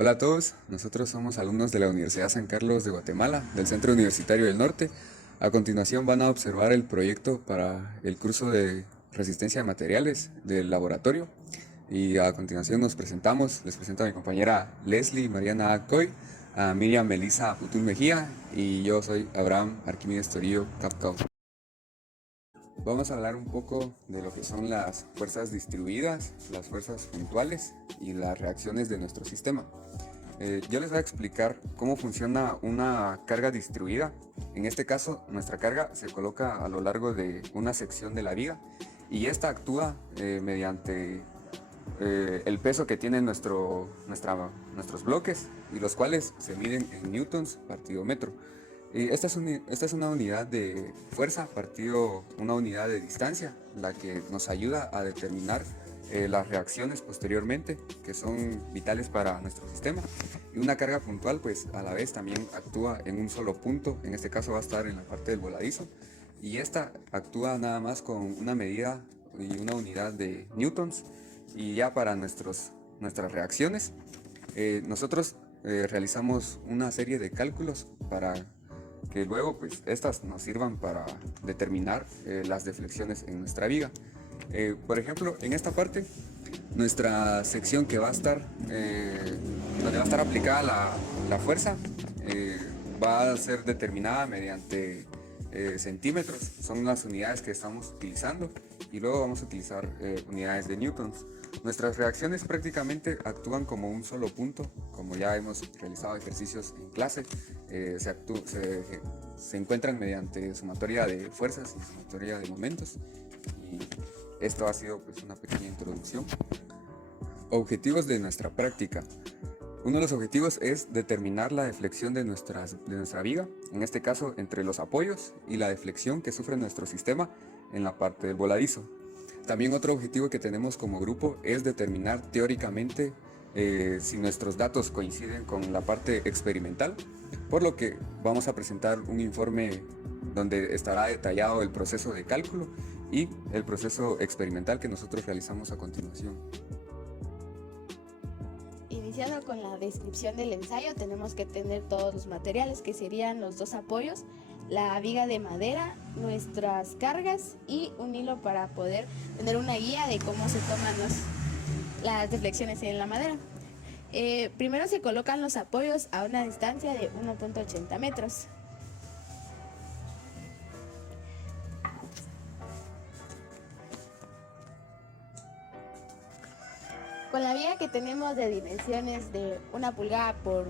Hola a todos, nosotros somos alumnos de la Universidad San Carlos de Guatemala, del Centro Universitario del Norte. A continuación van a observar el proyecto para el curso de resistencia de materiales del laboratorio. Y a continuación les presento a mi compañera Leslie Mariana Acoy, a Miriam Melissa Putul Mejía y yo soy Abraham Arquímedes Torillo Capcao. Vamos a hablar un poco de lo que son las fuerzas distribuidas, las fuerzas puntuales y las reacciones de nuestro sistema. Yo les voy a explicar cómo funciona una carga distribuida. En este caso, nuestra carga se coloca a lo largo de una sección de la viga y esta actúa mediante el peso que tienen nuestros bloques y los cuales se miden en newtons partido metro. Esta es una unidad de fuerza partido una unidad de distancia, la que nos ayuda a determinar las reacciones posteriormente, que son vitales para nuestro sistema. Y una carga puntual, pues a la vez también actúa en un solo punto, en este caso va a estar en la parte del voladizo, y esta actúa nada más con una medida y una unidad de newtons. Y ya para nuestras reacciones, nosotros realizamos una serie de cálculos para que luego pues estas nos sirvan para determinar las deflexiones en nuestra viga. Por ejemplo, en esta parte, nuestra sección que va a estar, donde va a estar aplicada la fuerza, va a ser determinada mediante centímetros, son las unidades que estamos utilizando, y luego vamos a utilizar unidades de newtons. Nuestras reacciones prácticamente actúan como un solo punto, como ya hemos realizado ejercicios en clase. Se encuentran mediante sumatoria de fuerzas y sumatoria de momentos, y esto ha sido pues una pequeña introducción. Objetivos de nuestra práctica. Uno de los objetivos es determinar la deflexión de nuestra viga, en este caso entre los apoyos, y la deflexión que sufre nuestro sistema en la parte del voladizo. También otro objetivo que tenemos como grupo es determinar teóricamente si nuestros datos coinciden con la parte experimental, por lo que vamos a presentar un informe donde estará detallado el proceso de cálculo y el proceso experimental que nosotros realizamos a continuación. Iniciando con la descripción del ensayo, tenemos que tener todos los materiales, que serían los dos apoyos, la viga de madera, nuestras cargas y un hilo para poder tener una guía de cómo se toman las deflexiones en la madera. Primero se colocan los apoyos a una distancia de 1.80 metros. Con la viga que tenemos de dimensiones de 1 pulgada por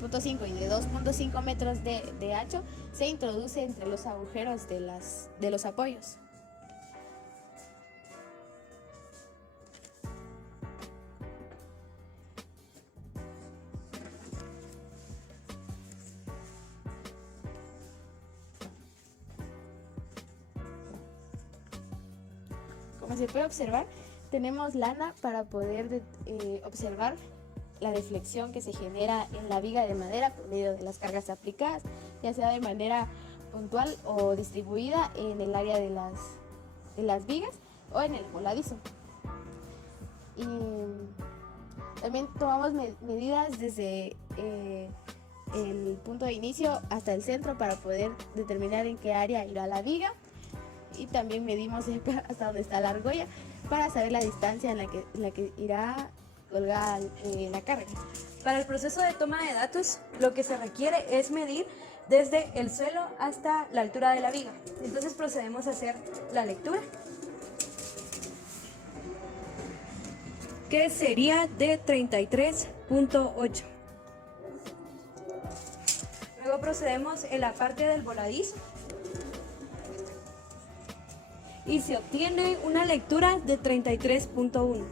1.5 y de 2.5 metros de ancho, se introduce entre los agujeros de los apoyos. Como se puede observar, tenemos lana para poder observar la deflexión que se genera en la viga de madera por medio de las cargas aplicadas, ya sea de manera puntual o distribuida en el área de las vigas o en el voladizo. Y también tomamos medidas desde el punto de inicio hasta el centro para poder determinar en qué área irá la viga, y también medimos hasta donde está la argolla para saber la distancia en la que irá colgada la carga. Para el proceso de toma de datos, lo que se requiere es medir desde el suelo hasta la altura de la viga. Entonces procedemos a hacer la lectura, que sería de 33.8. Luego procedemos en la parte del voladizo y se obtiene una lectura de 33.1.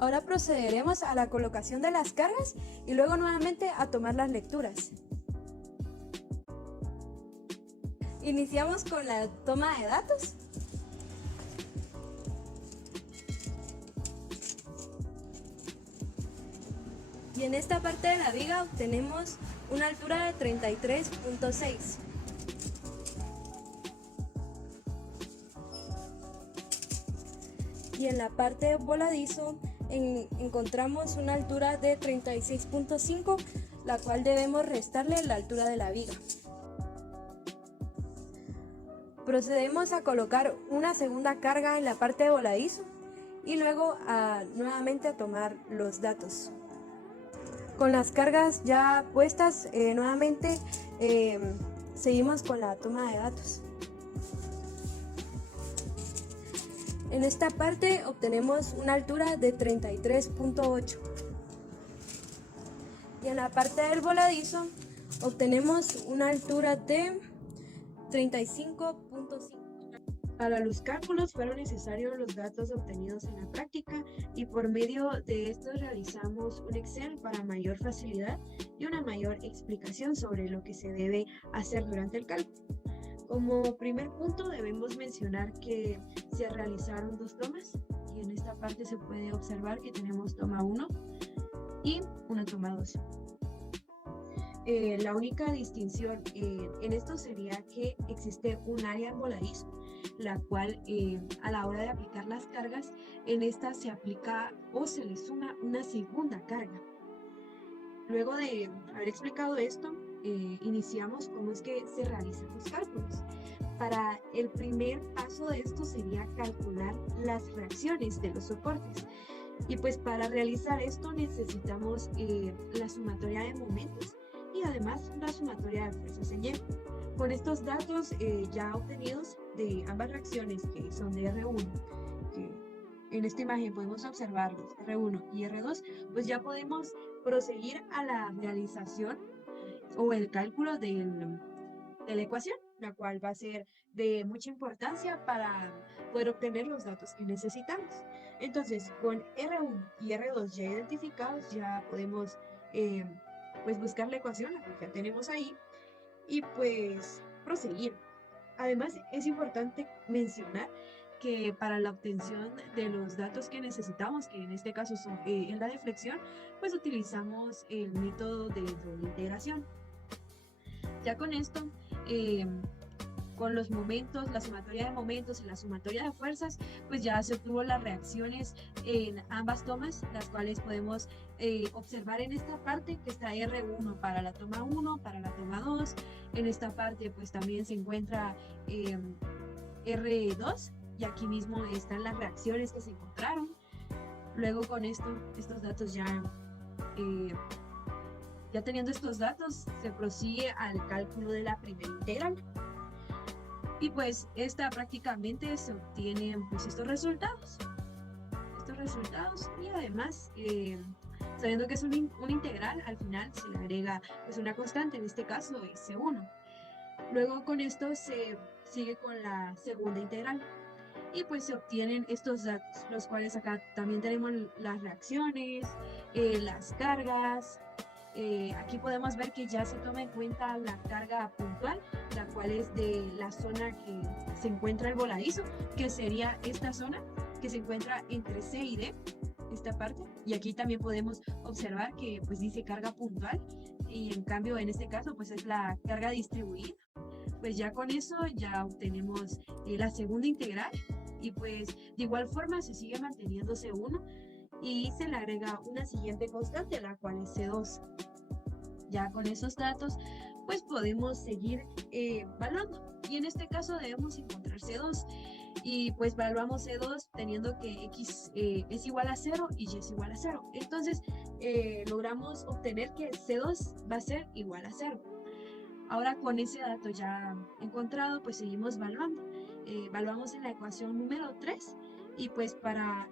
Ahora procederemos a la colocación de las cargas y luego nuevamente a tomar las lecturas. Iniciamos con la toma de datos. Y en esta parte de la viga obtenemos una altura de 33.6. y en la parte voladizo encontramos una altura de 36.5, la cual debemos restarle la altura de la viga. Procedemos a colocar una segunda carga en la parte de voladizo y luego nuevamente a tomar los datos. Con las cargas ya puestas, nuevamente seguimos con la toma de datos. En esta parte obtenemos una altura de 33.8 y en la parte del voladizo obtenemos una altura de 35.5. Para los cálculos fueron necesarios los datos obtenidos en la práctica y por medio de estos realizamos un Excel para mayor facilidad y una mayor explicación sobre lo que se debe hacer durante el cálculo. Como primer punto debemos mencionar que se realizaron 2 tomas y en esta parte se puede observar que tenemos toma 1 y una toma 2. La única distinción en esto sería que existe un área voladizo, la cual a la hora de aplicar las cargas, en esta se aplica o se le suma una segunda carga. Luego de haber explicado esto, iniciamos cómo es que se realizan los cálculos. Para el primer paso de esto sería calcular las reacciones de los soportes. Y pues para realizar esto necesitamos la sumatoria de momentos y además la sumatoria de fuerzas en Y. Con estos datos ya obtenidos de ambas reacciones que son de R1, que en esta imagen podemos observar los R1 y R2, pues ya podemos proseguir a la realización o el cálculo de la ecuación, la cual va a ser de mucha importancia para poder obtener los datos que necesitamos. Entonces, con R1 y R2 ya identificados, ya podemos pues buscar la ecuación, la que ya tenemos ahí, y pues proseguir. Además, es importante mencionar que para la obtención de los datos que necesitamos, que en este caso son en la deflexión, pues utilizamos el método de doble integración. Ya con esto, con los momentos, la sumatoria de momentos y la sumatoria de fuerzas, pues ya se obtuvo las reacciones en ambas tomas, las cuales podemos observar en esta parte que está R1 para la toma 1, para la toma 2. En esta parte pues también se encuentra R2 y aquí mismo están las reacciones que se encontraron. Luego con estos datos ya teniendo estos datos, se prosigue al cálculo de la primera integral. Y pues esta prácticamente se obtienen pues estos resultados y además sabiendo que es una integral, al final se le agrega pues una constante, en este caso es C1. Luego con esto se sigue con la segunda integral y pues se obtienen estos datos, los cuales acá también tenemos las reacciones, las cargas. Aquí podemos ver que ya se toma en cuenta la carga puntual, la cual es de la zona que se encuentra el voladizo, que sería esta zona que se encuentra entre C y D, esta parte. Y aquí también podemos observar que pues dice carga puntual y en cambio en este caso pues es la carga distribuida. Pues ya con eso ya obtenemos la segunda integral y pues de igual forma se sigue manteniendo C1 y se le agrega una siguiente constante, la cual es C2. Ya con esos datos, pues podemos seguir evaluando. Y en este caso debemos encontrar C2. Y pues evaluamos C2 teniendo que X es igual a 0 y Y es igual a 0. Entonces, logramos obtener que C2 va a ser igual a 0. Ahora con ese dato ya encontrado, pues seguimos evaluando. Evaluamos en la ecuación número 3. Y pues para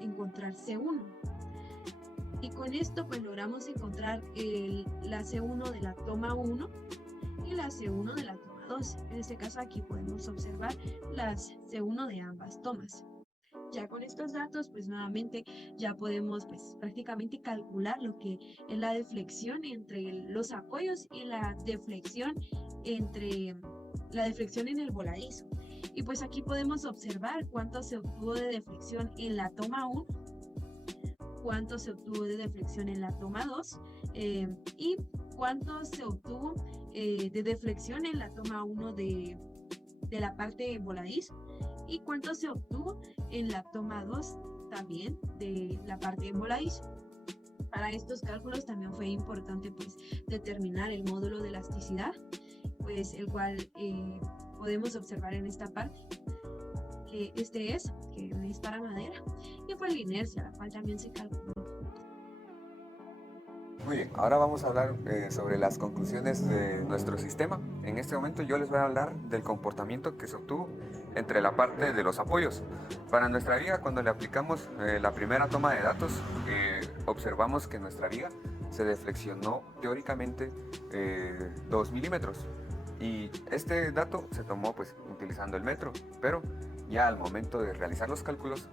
encontrar C1. Y con esto pues logramos encontrar la C1 de la toma 1 y la C1 de la toma 2. En este caso aquí podemos observar las C1 de ambas tomas. Ya con estos datos pues nuevamente ya podemos pues prácticamente calcular lo que es la deflexión entre los apoyos y la deflexión en el voladizo. Y pues aquí podemos observar cuánto se obtuvo de deflexión en la toma 1, cuánto se obtuvo de deflexión en la toma 2 y cuánto se obtuvo de deflexión en la toma 1 de la parte voladizo y cuánto se obtuvo en la toma 2 también de la parte en voladizo. Para estos cálculos también fue importante pues determinar el módulo de elasticidad, pues el cual podemos observar en esta parte. Que es para madera, y pues la inercia, la cual también se calculó. Muy bien, ahora vamos a hablar sobre las conclusiones de nuestro sistema. En este momento yo les voy a hablar del comportamiento que se obtuvo entre la parte de los apoyos. Para nuestra viga, cuando le aplicamos la primera toma de datos, observamos que nuestra viga se deflexionó teóricamente 2 milímetros. Y este dato se tomó pues utilizando el metro, pero ya al momento de realizar los cálculos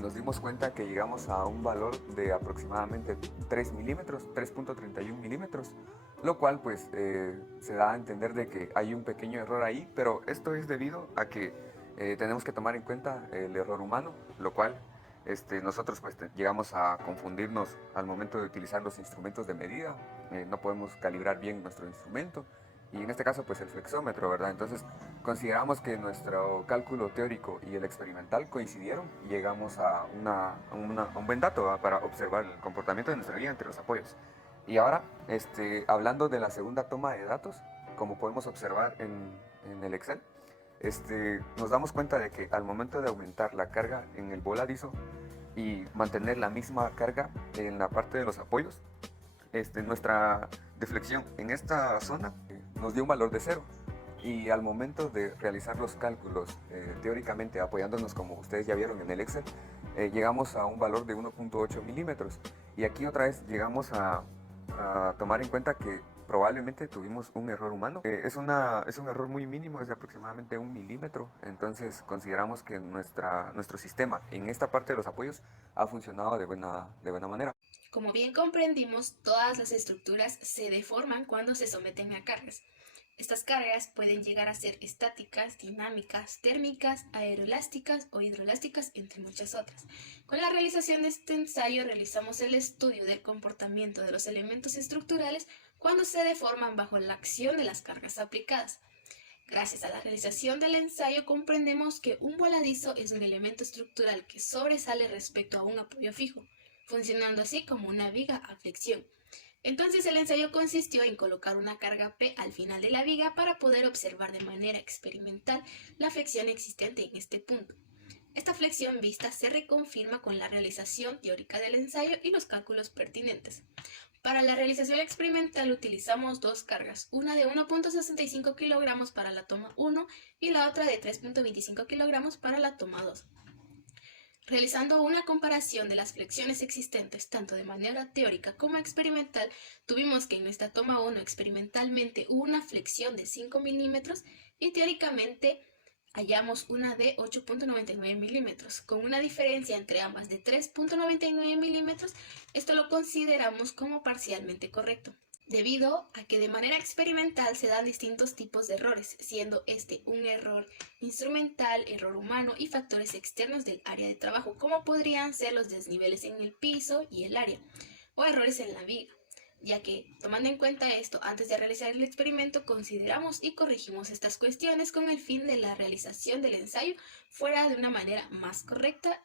nos dimos cuenta que llegamos a un valor de aproximadamente 3 milímetros, 3.31 milímetros, lo cual pues se da a entender de que hay un pequeño error ahí, pero esto es debido a que tenemos que tomar en cuenta el error humano, lo cual nosotros pues llegamos a confundirnos al momento de utilizar los instrumentos de medida, no podemos calibrar bien nuestro instrumento. Y en este caso pues el flexómetro, ¿verdad? Entonces consideramos que nuestro cálculo teórico y el experimental coincidieron y llegamos a un buen dato, ¿verdad?, para observar el comportamiento de nuestra viga entre los apoyos. Y ahora, hablando de la segunda toma de datos, como podemos observar en el Excel, nos damos cuenta de que al momento de aumentar la carga en el voladizo y mantener la misma carga en la parte de los apoyos, nuestra deflexión en esta zona nos dio un valor de 0, y al momento de realizar los cálculos teóricamente apoyándonos como ustedes ya vieron en el Excel, llegamos a un valor de 1.8 milímetros, y aquí otra vez llegamos a tomar en cuenta que probablemente tuvimos un error humano. Es un error muy mínimo, es de aproximadamente 1 milímetro, entonces consideramos que nuestro sistema en esta parte de los apoyos ha funcionado de buena manera. Como bien comprendimos, todas las estructuras se deforman cuando se someten a cargas. Estas cargas pueden llegar a ser estáticas, dinámicas, térmicas, aeroelásticas o hidroelásticas, entre muchas otras. Con la realización de este ensayo realizamos el estudio del comportamiento de los elementos estructurales cuando se deforman bajo la acción de las cargas aplicadas. Gracias a la realización del ensayo comprendemos que un voladizo es un elemento estructural que sobresale respecto a un apoyo fijo, funcionando así como una viga a flexión. Entonces el ensayo consistió en colocar una carga P al final de la viga para poder observar de manera experimental la flexión existente en este punto. Esta flexión vista se reconfirma con la realización teórica del ensayo y los cálculos pertinentes. Para la realización experimental utilizamos dos cargas, una de 1.65 kilogramos para la toma 1 y la otra de 3.25 kilogramos para la toma 2. Realizando una comparación de las flexiones existentes tanto de manera teórica como experimental, tuvimos que en nuestra toma 1 experimentalmente hubo una flexión de 5 milímetros y teóricamente hallamos una de 8.99 milímetros, con una diferencia entre ambas de 3.99 milímetros. Esto lo consideramos como parcialmente correcto, debido a que de manera experimental se dan distintos tipos de errores, siendo un error instrumental, error humano y factores externos del área de trabajo, como podrían ser los desniveles en el piso y el área, o errores en la viga, ya que, tomando en cuenta esto, antes de realizar el experimento, consideramos y corregimos estas cuestiones con el fin de la realización del ensayo fuera de una manera más correcta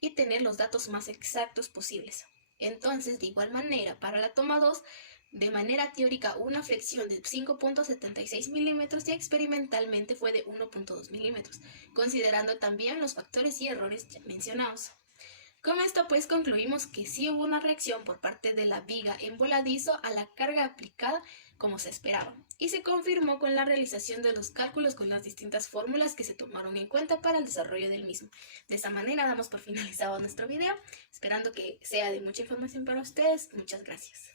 y tener los datos más exactos posibles. Entonces, de igual manera, para la toma 2, de manera teórica una flexión de 5.76 milímetros y experimentalmente fue de 1.2 milímetros, considerando también los factores y errores ya mencionados. Con esto pues concluimos que sí hubo una reacción por parte de la viga en voladizo a la carga aplicada como se esperaba, y se confirmó con la realización de los cálculos con las distintas fórmulas que se tomaron en cuenta para el desarrollo del mismo. De esta manera damos por finalizado nuestro video, esperando que sea de mucha información para ustedes. Muchas gracias.